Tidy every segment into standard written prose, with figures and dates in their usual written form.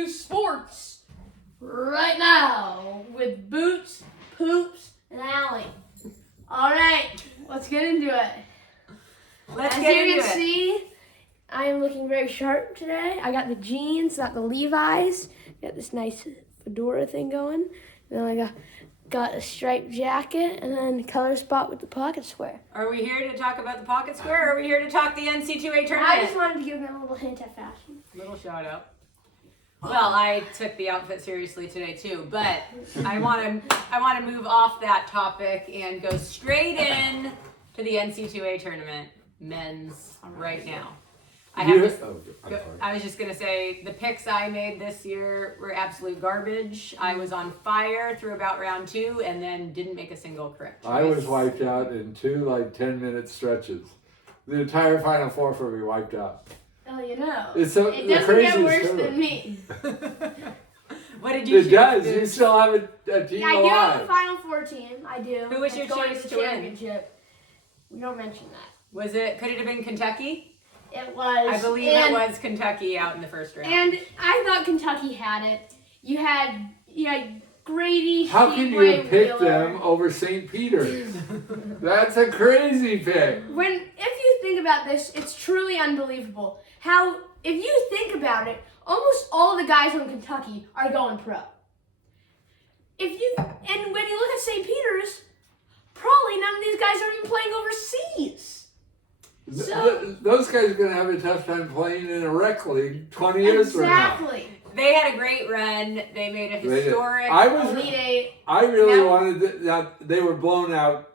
to sports right now with Boots, Poops, and Allie. All right, let's get into it. As you can see, I am looking very sharp today. I got the jeans, got the Levi's, got this nice fedora thing going. And then I got a striped jacket, and then color spot with the pocket square. Are we here to talk about the pocket square, or are we here to talk the NCAA tournament? I just wanted to give them a little hint at fashion. Little shout out. Well, I took the outfit seriously today too, but I want to move off that topic and go straight in to the NCAA tournament, men's, right now. I was just going to say, the picks I made this year were absolute garbage. I was on fire through about round 2 and then didn't make a single correct choice. I was wiped out in 2 10-minute stretches. The entire Final Four for me wiped out. Oh, you know. It doesn't get worse than me. What did you choose? It does. You still have a team I alive. do have a Final Four team. I do. Who was your choice to win? We don't mention that. Could it have been Kentucky? It was. I believe it was Kentucky out in the first round. And I thought Kentucky had it. You had Grady. How can you pick them over St. Peter's? That's a crazy pick. If you think about this, it's truly unbelievable. How, if you think about it, almost all of the guys from Kentucky are going pro. And when you look at St. Peter's, probably none of these guys are even playing overseas. So, those guys are going to have a tough time playing in a rec league 20 years from now. Exactly. They had a great run. They made a historic Elite Eight. I really wanted that. They were blown out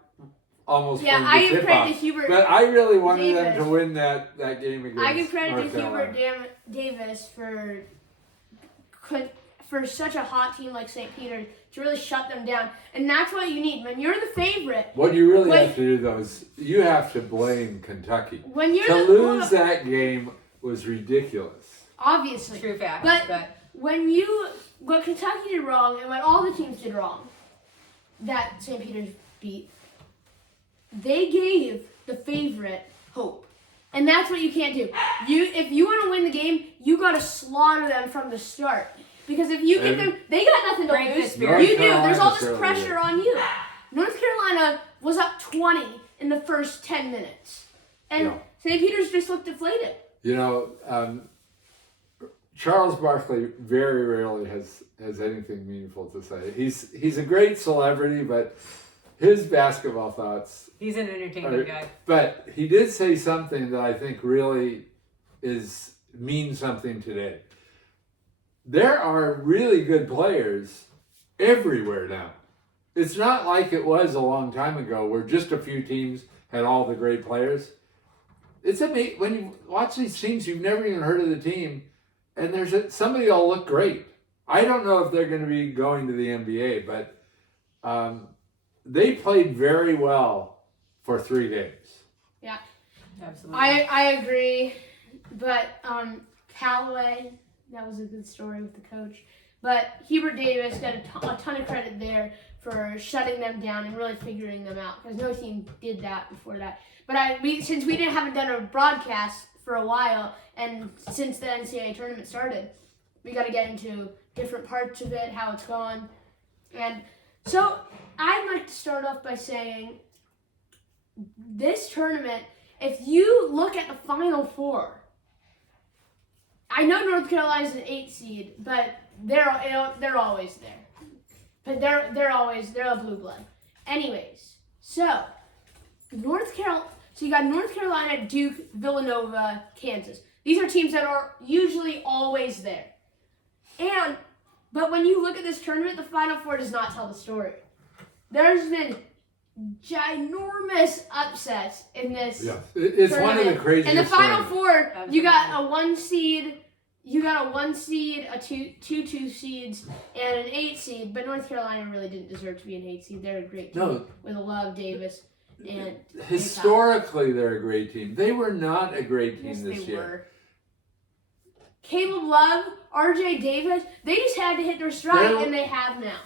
almost from the I give tip credit off. to Hubert. But I really wanted them Davis. to win that game against I give credit North to Carolina. Hubert Davis for such a hot team like St. Peter's to really shut them down. And that's what you need. When you're the favorite. What you really have to do, though, is you have to blame Kentucky. When you're to lose that game was ridiculous. Obviously. True fact. But what Kentucky did wrong and what all the teams did wrong that St. Peter's beat, they gave the favorite hope. And that's what you can't do. If you want to win the game, you got to slaughter them from the start. Because if you get them, they got nothing to lose. You do. There's all this pressure on you. North Carolina was up 20 in the first 10 minutes. And St. Peter's just looked deflated. You know, Charles Barkley very rarely has anything meaningful to say. He's a great celebrity, but his basketball thoughts... He's an entertaining guy. But he did say something that I think really means something today. There are really good players everywhere now. It's not like it was a long time ago where just a few teams had all the great players. It's amazing. When you watch these teams, you've never even heard of the team, and somebody will look great. I don't know if they're going to be going to the NBA, but they played very well for 3 games. Yeah. Absolutely. I agree. But Callaway... That was a good story with the coach. But Hubert Davis got a ton of credit there for shutting them down and really figuring them out. Because no team did that before that. But since we haven't done a broadcast for a while, and since the NCAA tournament started, we got to get into different parts of it, how it's going. And so I'd like to start off by saying this tournament, if you look at the Final Four, I know North Carolina's an 8 seed, but they're always there. But they're a blue blood. Anyways, so you got North Carolina, Duke, Villanova, Kansas. These are teams that are usually always there. But when you look at this tournament, the Final Four does not tell the story. There's been ginormous upsets in this. Yeah, it's tournament. one of the craziest. In the Final Four, Absolutely. you got a 1 seed, a two seeds, and an 8 seed. But North Carolina really didn't deserve to be an 8 seed. They're a great team with a Love, Davis, and historically they're a great team. They were not a great team this year. Were. Caleb Love, R.J. Davis, they just had to hit their stride, and they have now.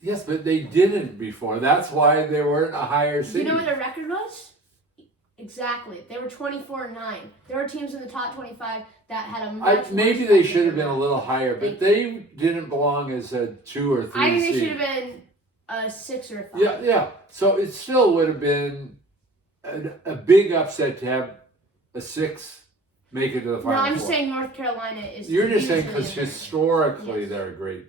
Yes, but they didn't before. That's why they weren't a higher seed. Do you know what their record was? Exactly. They were 24-9. There were teams in the top 25 that had a much maybe worse they record should have than been a little higher, but Thank they didn't belong as a 2 or 3 I think they seed. should have been a 6 or a 5. Yeah. So it still would have been a big upset to have a 6 make it to the No, final I'm four. saying North Carolina is. You're just saying because usually in there. historically Yes. they're a great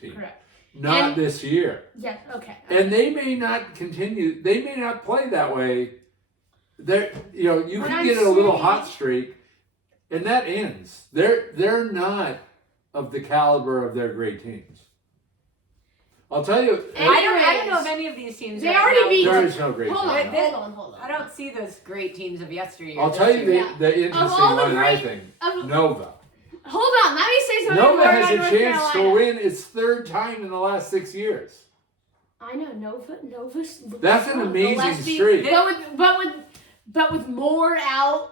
team. Correct. Not And- this year. Yes. Okay. And they may not continue. They may not play that way. You What can I'm get a little saying- hot streak, and that ends. They're not of the caliber of their great teams. I'll tell you. I don't know if any of these teams. They right already now beat- There look- is no great Hold team. on. Hold on. I don't see those great teams of yesteryear. I'll this tell you year. Yeah. the interesting all the one. I great- think Of- Nova. Hold on. Let me say something Nova more has about a North chance Carolina. to win its 3rd time in the last 6 years. I know Nova's. That's an amazing streak. But with more out,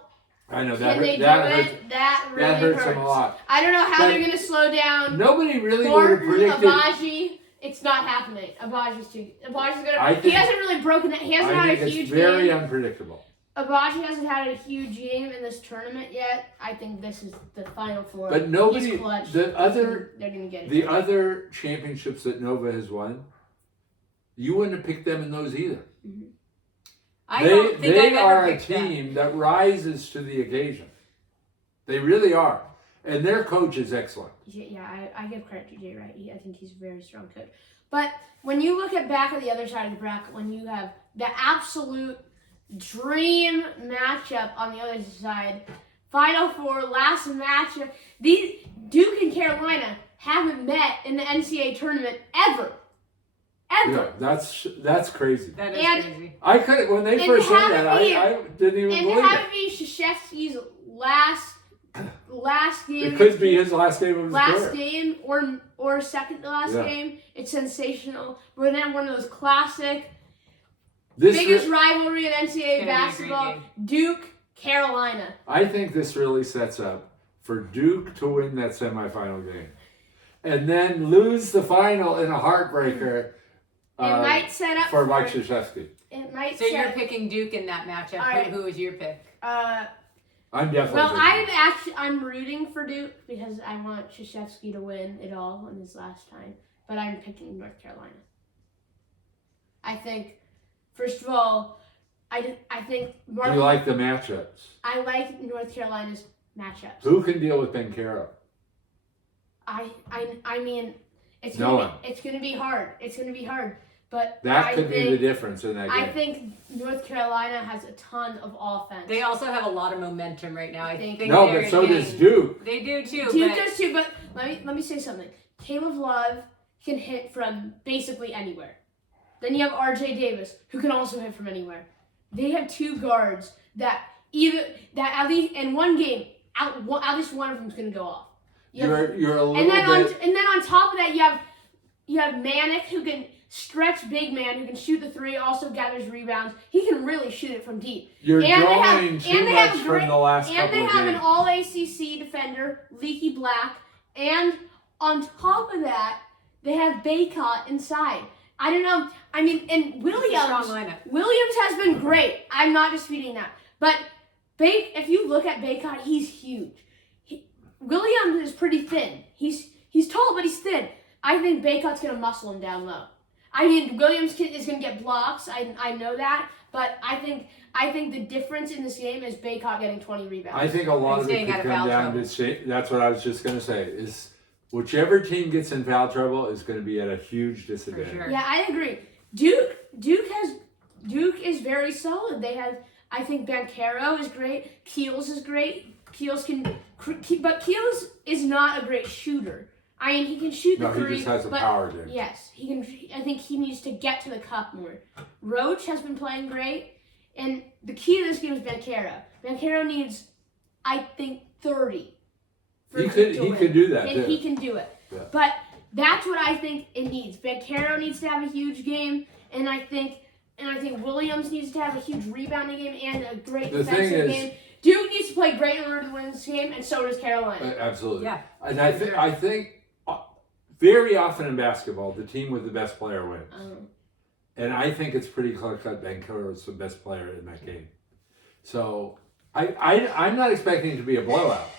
I know can they do that hurts. it? That really That hurts them a lot. I don't know how But they're going to slow down Nobody really would have Thornton, predicted. Abaji. It's not happening. Abaji's I gonna. He think- hasn't really broken it. He hasn't I had think a it's huge very game. unpredictable. Abaji hasn't had a huge game in this tournament yet. I think this is the final four. But nobody. He's clutch. The other They're gonna get it. The other championships that Nova has won, you wouldn't have picked them in those either. I don't think they I've are ever a picked them. team that rises to the occasion. They really are. And their coach is excellent. Yeah, I give credit to Jay Wright. I think he's a very strong coach. But when you look at back at the other side of the bracket, when you have the absolute dream matchup on the other side, Final Four, last matchup, these Duke and Carolina haven't met in the NCAA tournament ever. Yeah, that's crazy. That is And- crazy. I could when they And first to said have that, it be- I didn't even And to believe have it. it be Krzyzewski's last game. It could be his last game of his last career. game or second to last Yeah. game. It's sensational. We're gonna have one of those classic This biggest rivalry in NCAA It's gonna be a great basketball. game. Duke, Carolina. I think this really sets up for Duke to win that semifinal game, and then lose the final in a heartbreaker. It might set up for Mike Krzyzewski. It might So set. you're picking Duke in that matchup. All right. Who was your pick? I'm definitely. Well, picking I'm rooting for Duke because I want Krzyzewski to win it all in his last time. But I'm picking North Carolina. I think, first of all, I think Do you like the matchups? I like North Carolina's matchups. Who can deal with Ben Caro? I mean, it's No gonna one. be, it's gonna be hard. It's gonna be hard. But That I could be think, the difference in that game. I think North Carolina has a ton of offense. They also have a lot of momentum right now. I think. no, they're but so getting- does Duke. They do too. Duke but does too, but let me say something. Caleb Love can hit from basically anywhere. Then you have RJ Davis, who can also hit from anywhere. They have two guards that at least in one game, at least one of them is going to go off. You're a little And then bit. and then on top of that, you have Manic, who can stretch big man, who can shoot the three, also gathers rebounds. He can really shoot it from deep. You're and they have- drawing too and they much have from great- the last And couple they of have an games. all ACC defender, Leaky Black, and on top of that, they have Baycott inside. I don't know. I mean, and It's a Williams. strong lineup. Williams has been great. I'm not disputing that. But if you look at Baycott, he's huge. Williams is pretty thin. He's tall, but he's thin. I think Baycott's gonna muscle him down low. I mean, Williams is gonna get blocks. I know that, but I think the difference in this game is Baycott getting 20 rebounds. I think a lot And of it staying could out of come foul down trouble. to that's what I was just going to say is whichever team gets in foul trouble is going to be at a huge disadvantage. sure. Yeah, I agree. Duke is very solid. They have. I think Bancaro is great. Keels is great. But Keels is not a great shooter. I mean, he can shoot the No, three. he just has a but power game. Yes, he can. I think he needs to get to the cup more. Roach has been playing great, and the key to this game is Bancaro. Bancaro needs, I think, 30. for He Duke could to he win. could do that And too. he can do it. Yeah. But that's what I think it needs. Bancaro needs to have a huge game, and I think Williams needs to have a huge rebounding game and a great The thing defensive is- game. Duke needs to play great in order to win this game, and so does Carolina. Absolutely. Yeah. And I think very often in basketball, the team with the best player wins. And I think it's pretty clear cut. Bancaro is the best player in that game. So I'm not expecting it to be a blowout.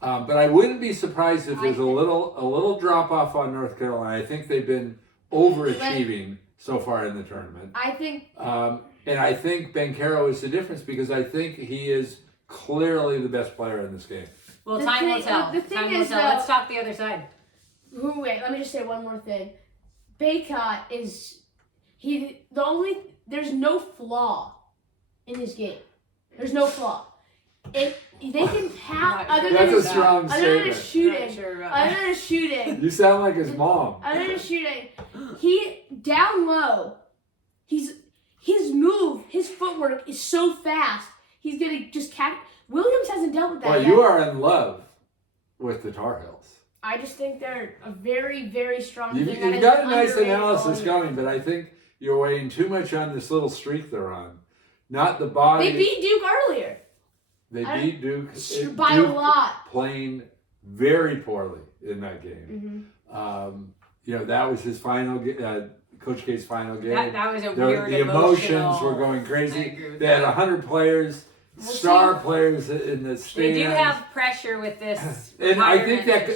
But I wouldn't be surprised if there's a little drop off on North Carolina. I think they've been overachieving so far in the tournament. I think. And I think Banchero is the difference because I think he is clearly the best player in this game. Well, The time will thing- tell. the thing Time will is, tell. though- Let's talk the other side. Wait, let me just say one more thing. Baycott is there's no flaw in his game. There's no flaw. They can have other That's a than strong other than statement. his shooting. Not sure about Other that. than his shooting. You sound like his mom. Other than his shooting. He down low. His move, his footwork is so fast. He's gonna just catch. Williams hasn't dealt with that Well, yet. you are in love with the Tar Heels. I just think they're a very, very strong team. that You've is got a nice underrated analysis quality. going, but I think you're weighing too much on this little streak they're on. Not the body. They beat Duke earlier They beat Duke. by Duke a lot. playing very poorly in that game. That was his final, Coach K's final game. That was a weird The emotions emotional- were going I crazy. agree with They had that. 100 players, star players in the They stadium. do have pressure with this And I think retirement that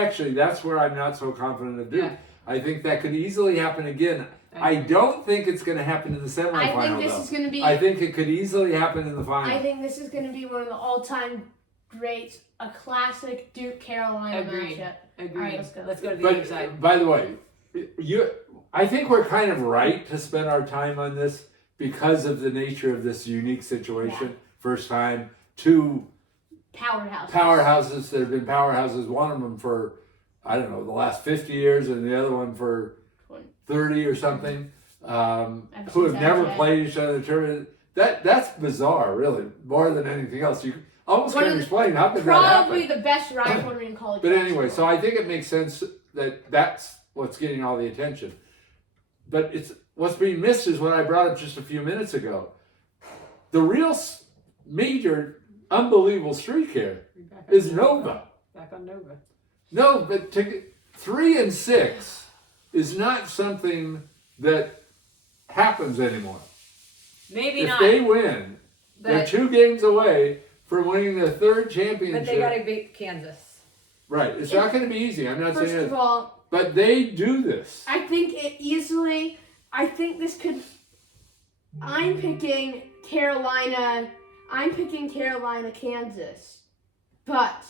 situation. that's where I'm not so confident of Duke. Yeah. I think that could easily happen again. I don't think it's going to happen in the semifinal. I think this though. is going to be. I think it could easily happen in the final. I think this is going to be one of the all-time greats, a classic Duke Carolina Agreed. matchup. Agreed. All right, let's go. Let's go to the other side. But by the way, I think we're kind of right to spend our time on this because of the nature of this unique situation. Yeah. First time, two Powerhouses. that have been powerhouses. One of them for, I don't know, the last 50 years, and the other one for 30 or something. Who have never played each other in the tournament. That's bizarre, really, more than anything else. You almost can't explain how could that happen. Probably the best rivalry in college But anyway, basketball. so I think it makes sense that that's what's getting all the attention. But what's being missed is what I brought up just a few minutes ago. The real major, unbelievable streak here is Nova. Back on Nova. No, but 3-6 is not something that happens anymore. Maybe If not. they win, they're but, 2 games away from winning their third but championship. they got to beat Kansas. Right. It's not going to be easy. I'm not First saying of it. all, But they do this. I think this could. I'm picking Carolina, Kansas. But,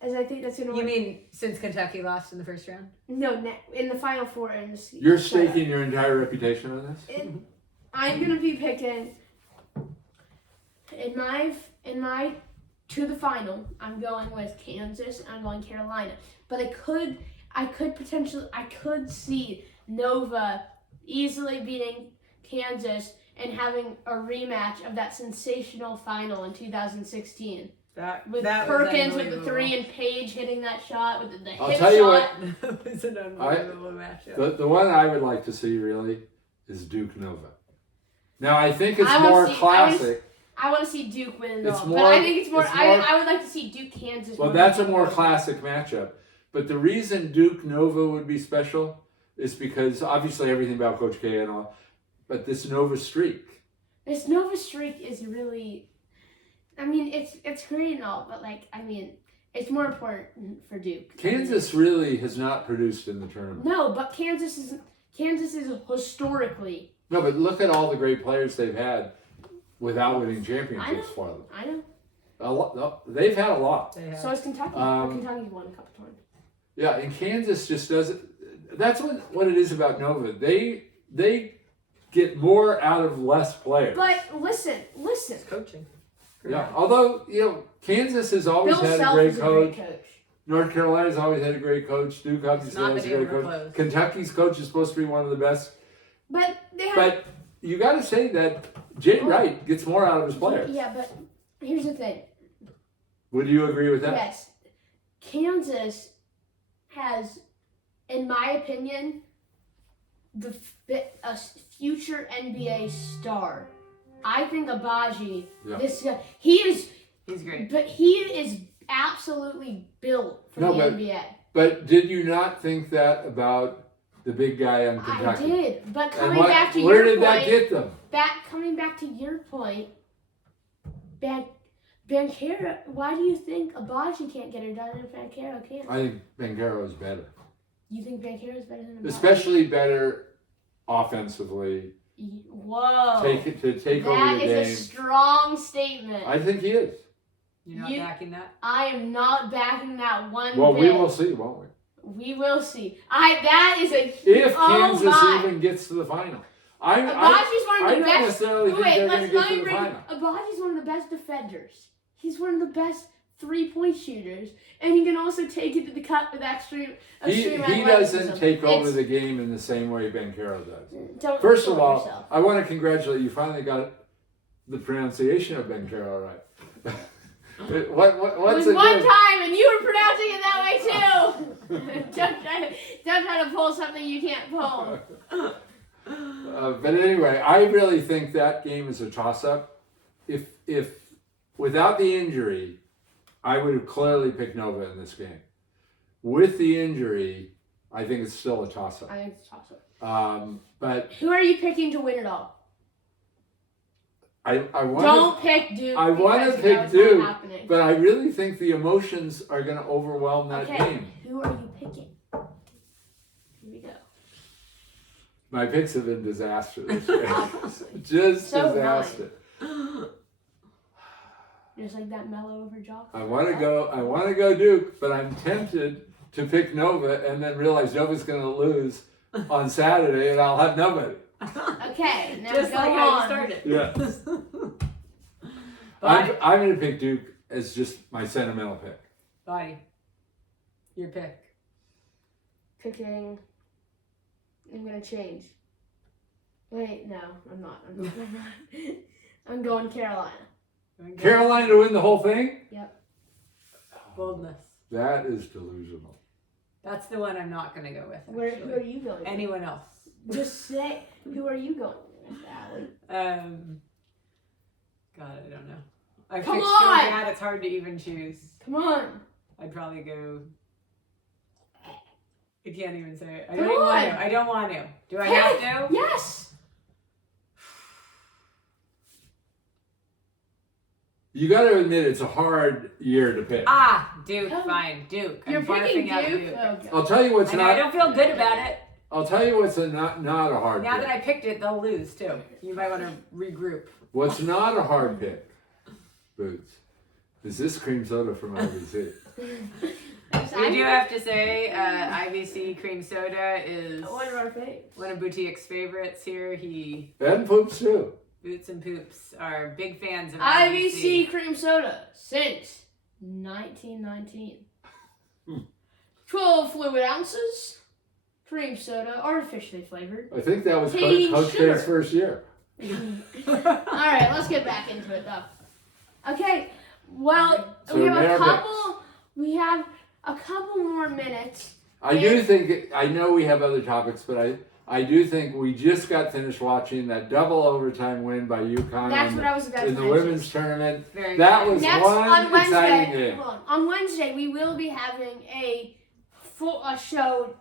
as I think that's going to You win. mean since Kentucky lost in the first round? No, in the Final Four. You're staking your entire reputation on this? I'm going to be picking, in my to the final, I'm going with Kansas, and I'm going Carolina. But I could see Nova easily beating Kansas and having a rematch of that sensational final in 2016 with Perkins with the 3 and Page hitting that shot with the I'll hip tell you shot. That was an unbelievable matchup. The one I would like to see really is Duke Nova. Now I think it's I wanna more see- classic. I want to see Duke win it It's all, more- but I think it's more. it's more- I would like to see Duke Kansas. Well, more that's than a more Duke. classic matchup. But the reason Duke Nova would be special is because obviously everything about Coach K and all, but this Nova streak. This Nova streak is really. I mean, it's great and all, but it's more important for Duke. Kansas really has not produced in the tournament. No, but Kansas is historically. No, but look at all the great players they've had without winning championships for them. I know. A lot, they've had a lot. So has Kentucky. Kentucky's won a couple times. Yeah, and Kansas just doesn't. That's what it is about Nova. They get more out of less players. But listen. It's coaching. Yeah, although Kansas has always Bill had Self a great is coach. a great coach. North Carolina's always had a great coach. Duke obviously not has a been great able to coach. close. Kentucky's coach is supposed to be one of the best. But they have. But you got to say that Jay Wright gets more out of his players. Yeah, but here's the thing. Would you agree with that? Yes. Kansas has, in my opinion, a future NBA star. I think Abaji, Yeah. this guy, he's great. But he is absolutely built for the NBA. But did you not think that about the big guy on Kentucky? I did, but coming And back to where your did point, that get them? coming back to your point, Banchero, why do you think Abaji can't get it done and Banchero can't? I think Banchero is better. You think Banchero is better than Abaji? Especially better offensively. Whoa. Take over the game. That is a strong statement. I think he is. You're not backing that? I am not backing that one Well, bit. we will see, won't we? We will see. That is a If oh Kansas my. even gets to the final. Abaji's one of I the don't best. necessarily think they're going to get to the final. Abaji's one of the best defenders. He's one of the best 3-point shooters, and he can also take it to the cup with extreme He athleticism. doesn't take over the game in the same way Banchero does. Don't First of fool all, yourself. I want to congratulate you. Finally got the pronunciation of Banchero right. It What's was it one good? time, and you were pronouncing it that way too. don't try to pull something you can't pull. But anyway, I really think that game is a toss-up. If without the injury, I would have clearly picked Nova in this game. With the injury, I think it's still a toss-up. I think it's a toss-up. But Who are you picking to win it all? I want Don't pick Duke. I want to because pick that's not Duke, happening. but I really think the emotions are going to overwhelm that Okay, game. who are you picking? Here we go. My picks have been disastrous. Just So disaster. Just like that mellow over jock. I want to go Duke, but I'm tempted to pick Nova and then realize Nova's going to lose on Saturday and I'll have nobody. Okay, now Just go like on. how you started. Yeah. Bye. I'm going to pick Duke as just my sentimental pick. Bye. Your pick. Picking. I'm gonna change. Wait, no, I'm not. I'm going Carolina. Carolina to win the whole thing? Yep. Boldness. That is delusional. That's the one I'm not going to go with. Who actually. are you going with? Anyone else? Just say, who are you going with, Allie? God, I don't know. I Come picked on! so bad it's hard to even choose. Come on. I'd probably go. I can't even say it. I Come don't even want on. to. I don't want to. Do I Pick. have to? Yes. You got to admit it's a hard year to pick. Duke, fine. Duke. You're I'm picking barfing out Duke? Duke. Oh, God. I'll tell you what's I know, not. I don't feel good about it. I'll tell you what's not a hard Now pick. that I picked it, they'll lose too. You might want to regroup. What's not a hard pick, Boots, is this cream soda from IBC. We do have to say, IBC cream soda is One of our faves. one of Boutique's favorites here. And Poops too. Boots and Poops are big fans of IBC cream soda since 1919. 12 fluid ounces. Cream soda, artificially flavored. I think that was Cane Coach sugar. K's first year. Alright, let's get back into it though. Okay, well, So we have now a couple more minutes. I do think, I know we have other topics, but I do think we just got finished watching that double overtime win by UConn That's what I was about to in the mention. women's tournament. Very That good. was Next, one on exciting Wednesday, game. hold on Wednesday, we will be having a show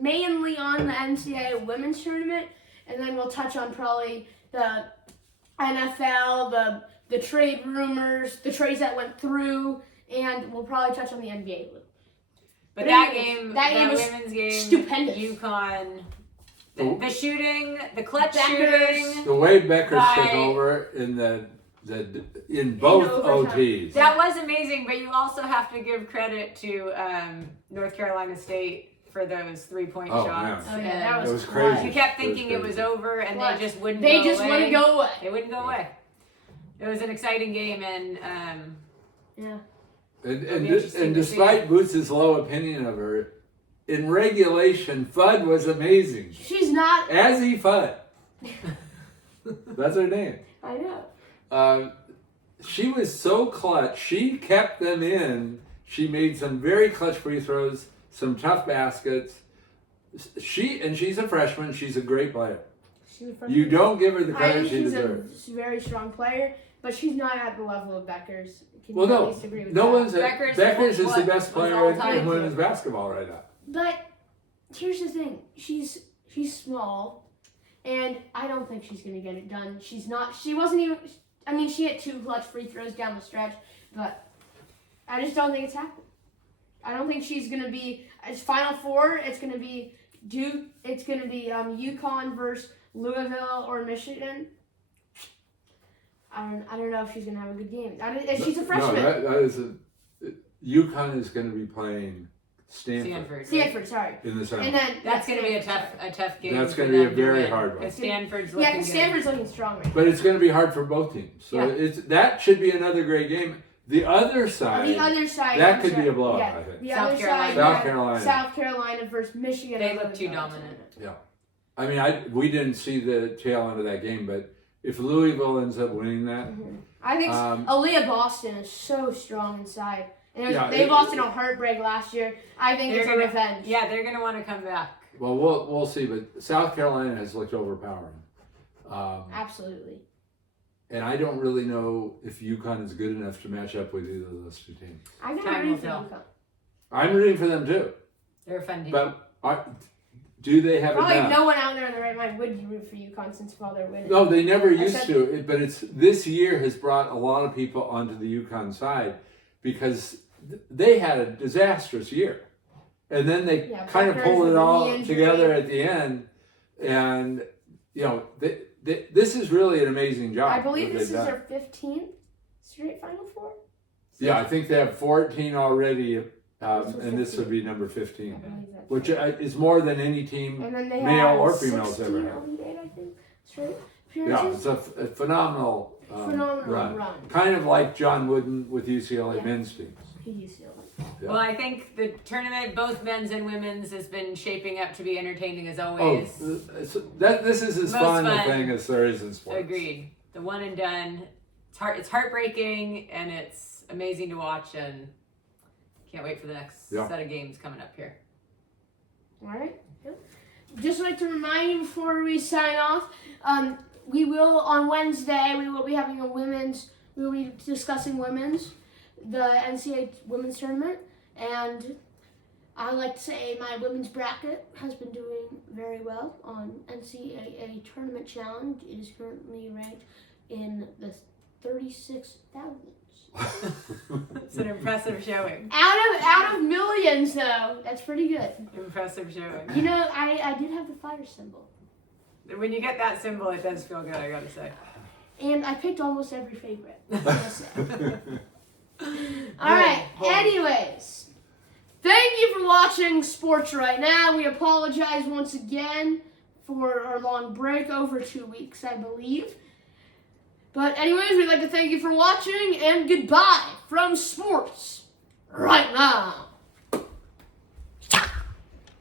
mainly on the NCAA women's tournament, and then we'll touch on probably the NFL, the trade rumors, the trades that went through, and we'll probably touch on the NBA a little. But But that anyways, game, that that game was women's game, stupendous. UConn, the shooting, the clutch Beckers. shooting. The way Beckers took By- over in both overtime. OTs. That was amazing, but you also have to give credit to North Carolina State for those 3-point Oh, shots. Oh, yeah, And that It was clutch. crazy. you kept thinking it was crazy. over, and Clutch. they just wouldn't They go just away. wouldn't go away. They wouldn't go away. It was an exciting game, and Yeah. And, It'll be interesting and to despite Boots' low opinion of her, in regulation, Fudd was amazing. She's not. Azzy Fudd. That's her name. I know. She was so clutch. She kept them in. She made some very clutch free throws, some tough baskets. She's a freshman. She's a great player. She's a freshman. You don't give her the I credit think she she's deserves. a very strong player, but she's not at the level of Beckers. Can Well, you at no, least agree with no that? one's. Beckers is what- the best was player all-time in women's good. basketball right now. But here's the thing: she's small, and I don't think she's gonna get it done. She's not. She wasn't even. I mean, she hit 2 clutch free throws down the stretch, but I just don't think it's happening. I don't think she's going to be, it's Final Four, it's going to be Duke, it's going to be UConn versus Louisville or Michigan. I don't know if she's going to have a good game. She's a freshman. No, that is UConn is going to be playing Stanford. Stanford, sorry. In the summer. And then That's going to be a tough game. That's going to be a very hard one. Because Stanford's looking yeah, because good. Stanford's looking strong right now. But it's going to be hard for both teams. So that should be another great game. The other side, that could be a blowout, I think. The South other Carolina. side, South Carolina versus Michigan. They look too dominant. Yeah. I mean, we didn't see the tail end of that game, but if Louisville ends up winning that. I think Aaliyah Boston is so strong inside. And they lost in a heartbreak last year. I think it's a revenge. Yeah, they're going to want to come back. Well, we'll see, but South Carolina has looked overpowering. Absolutely. And I don't really know if UConn is good enough to match up with either of those two teams. I'm rooting for UConn. I'm rooting for them too. They're a fun team. But do they have Probably enough? no one out there in the right mind would root for UConn since of all their winning. No, they never used to. But this year has brought a lot of people onto the UConn side because they had a disastrous year. And then they kind of pulled it all together at the end. And, this is really an amazing job. I believe this is their 15th straight Final Four. Yeah, I think they have 14 already, and this would be number 15, which is more than any team, male or female, has ever had. I think, straight yeah, it's a phenomenal run. Kind of like John Wooden with UCLA men's teams. Yeah. Well, I think the tournament, both men's and women's, has been shaping up to be entertaining as always. This is as fun a thing as there is in sports. Agreed. The one and done. It's heartbreaking and it's amazing to watch, and can't wait for the next set of games coming up here. All right. Just like to remind you before we sign off, we will on Wednesday. We will be having we will be discussing the NCAA women's tournament, and I'd like to say my women's bracket has been doing very well on NCAA Tournament Challenge. It is currently ranked in the 36,000s. It's an impressive showing. Out of millions, though. That's pretty good. Impressive showing. I did have the fire symbol. When you get that symbol, it does feel good, I gotta say. And I picked almost every favorite. All right. Anyways, thank you for watching Sports Right Now. We apologize once again for our long break, over 2 weeks, I believe. But anyways, we'd like to thank you for watching, and goodbye from Sports Right Now.